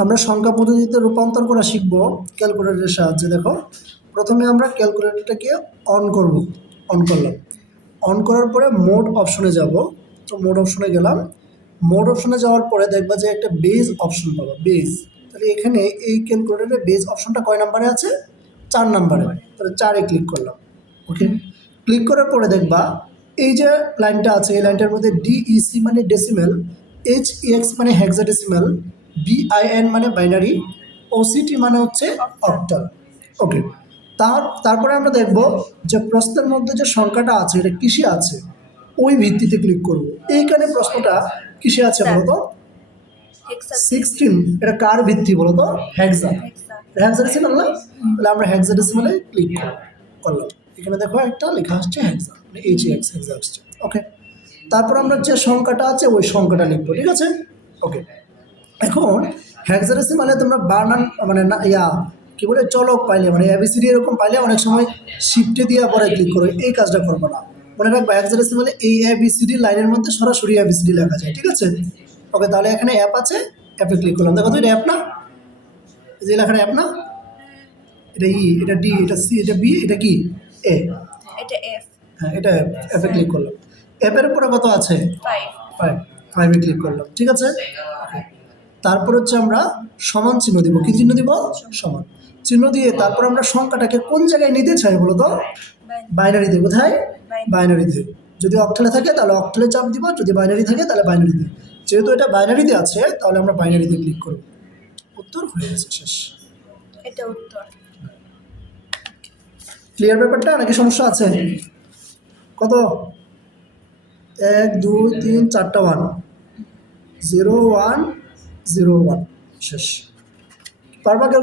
আমরা সংখ্যা পদ্ধতিতে রূপান্তর করা শিখব ক্যালকুলেটরের সাহায্যে। দেখো, প্রথমে আমরা ক্যালকুলেটরটাকে অন করব। অন করলাম, অন করার পরে মোড অপশনে যাব। তো মোড অপশনে গেলাম। মোড অপশনে যাওয়ার পরে দেখবা যে একটা বেজ অপশন পাবো, বেজ। তাহলে এখানে এই ক্যালকুলেটরে বেজ অপশনটা কয় নাম্বারে আছে? 4 নাম্বারে। তাহলে 4-এ ক্লিক করলাম। ওকে, ক্লিক করার পরে দেখবা এই যে লাইনটা আছে, এই লাইনটার মধ্যে ডিইসি মানে ডেসিমেল, এইচইএক্স মানে হেক্সাডেসিমেল, বিআইএন মানে বাইনারি, ওসিটি মানে হচ্ছে অক্টাল। ওকে, তারপরে আমরা দেখব যে প্রশ্নের মধ্যে যে সংখ্যাটা আছে এটা কিসে আছে, ওই ভিত্তিতে ক্লিক করব। এইখানে প্রশ্নটা কিসে আছে বলতো? 16। এটা কার ভিত্তি বলতো? হেক্সা। হেক্সাডেসিমাল না? তাহলে আমরা হেক্সাডেসিমালে ক্লিক করলাম। এখানে দেখো একটা লেখা আসছে হেক্সা, মানে এইচএক্স হেক্সা আসছে। ওকে, তারপর আমরা যে সংখ্যাটা আছে ওই সংখ্যাটা লিখবো। ঠিক আছে? ওকে, এখন হেক্সাডেসিমালে তোমরা বানান মানে না কি বলে চলক পাইলে, মানে এবিসিডি এরকম পাইলে অনেক সময় শিফটে দিয়ে পরে ক্লিক করো, এই কাজটা করবো না। মনে রাখবো হেক্সাডেসিমালে এই এবিসিডি লাইনের মধ্যে সরাসরি এবিসিডি লেখা যায়। ঠিক আছে? ওকে, তাহলে এখানে অ্যাপ আছে, অ্যাপে ক্লিক করলাম। দেখো তো এটা অ্যাপ না? এই যে লেখাটা অ্যাপ না? এটা ই, এটা ডি, এটা সি, এটা বি, এটা কি এ? এটা এফ। হ্যাঁ, এটা অ্যাপে ক্লিক করলাম। অ্যাপের উপরে কত আছে? 5। 5-এ ক্লিক করলাম। ঠিক আছে? তারপর হচ্ছে আমরা সমান চিহ্ন দিব। কি চিহ্ন দিব? সমান চিহ্ন দিয়ে তারপর আমরা সংখ্যাটাকে কোন জায়গায় নিতে চাই বলো তো? বাইনারিতে। কোথায়? বাইনারিতে। যদি অক্টালে থাকে তাহলে অক্টালে চাপ দিব, যদি বাইনারি থাকে তাহলে বাইনারিতে। যেহেতু এটা বাইনারিতে আছে তাহলে আমরা বাইনারিতে ক্লিক করব। উত্তর হয়ে গেছে, শেষ। এটা উত্তর। ক্লিয়ার ব্যাপারটা নাকি সমস্যা আছে? কত? 1 2 3 4টা 1, 0 1 0 1, শেষ। পারবা কেউ?